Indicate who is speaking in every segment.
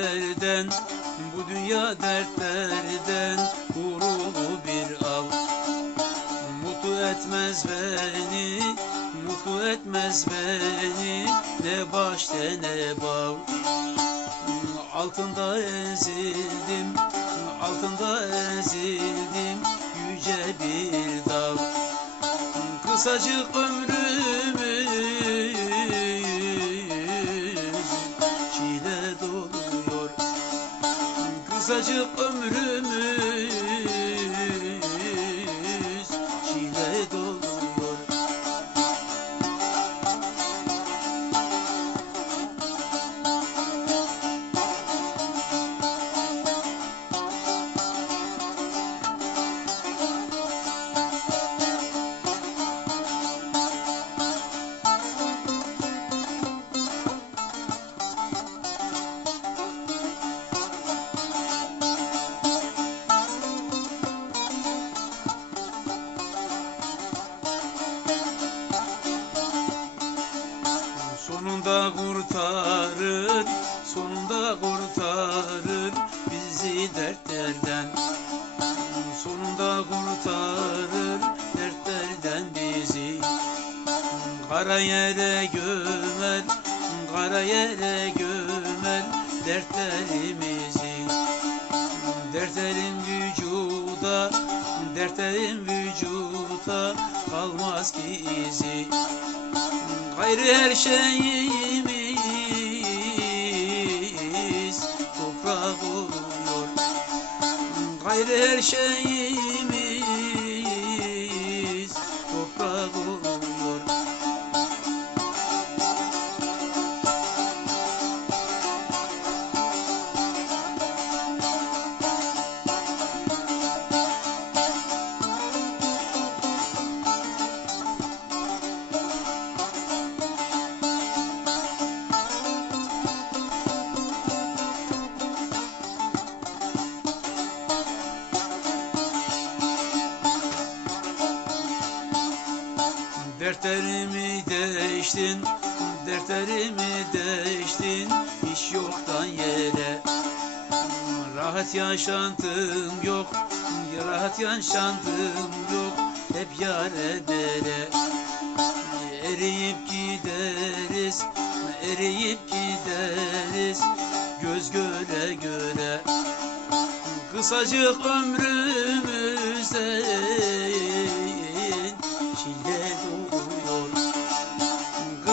Speaker 1: dertlerden Bu dünya dertlerden Kurulu bir av Mutlu etmez beni Mutlu etmez beni Ne baş ne bağ Altında ezildim Altında ezildim Yüce bir dağ Kısacık ömrümüz Kısacık ömrümüz sonunda kurtarır bizi dertlerden. Sonunda kurtarır dertlerden bizi. Kara yere gömer, kara yere gömer dertlerimizi. Dertlerin vücuda, dertlerin vücuda kalmaz ki izi. Gayrı her şeyimiz her şeyimiz Dertlerimi değiştin, dertlerimi değiştin. Hiç yoktan yere Rahat yaşantım yok, rahat yaşantım yok Hep yare dere. Eriyip gideriz, eriyip gideriz. Göz göre göre Kısacık ömrümüzde. Çile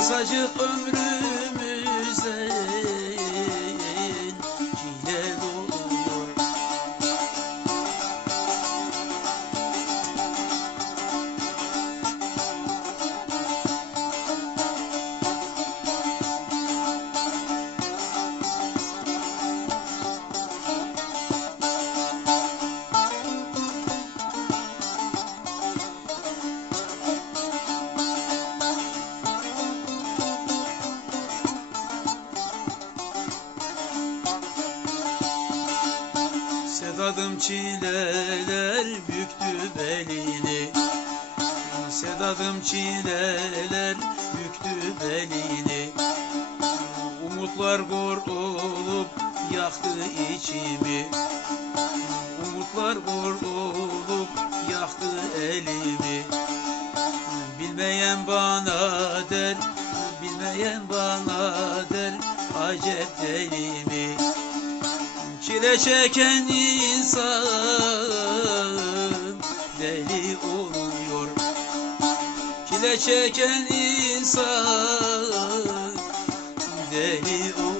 Speaker 1: Kısacık ömrümüzde Sedadım çileler büktü belini. Sedadım çileler büktü belini. Umutlar gor yaktı içimi. Umutlar gor yaktı elimi. Bilmeyen bana der, bilmeyen bana der Acep deli mi? Çile çeken insan deli oluyor. Çile çeken insan deli oluyor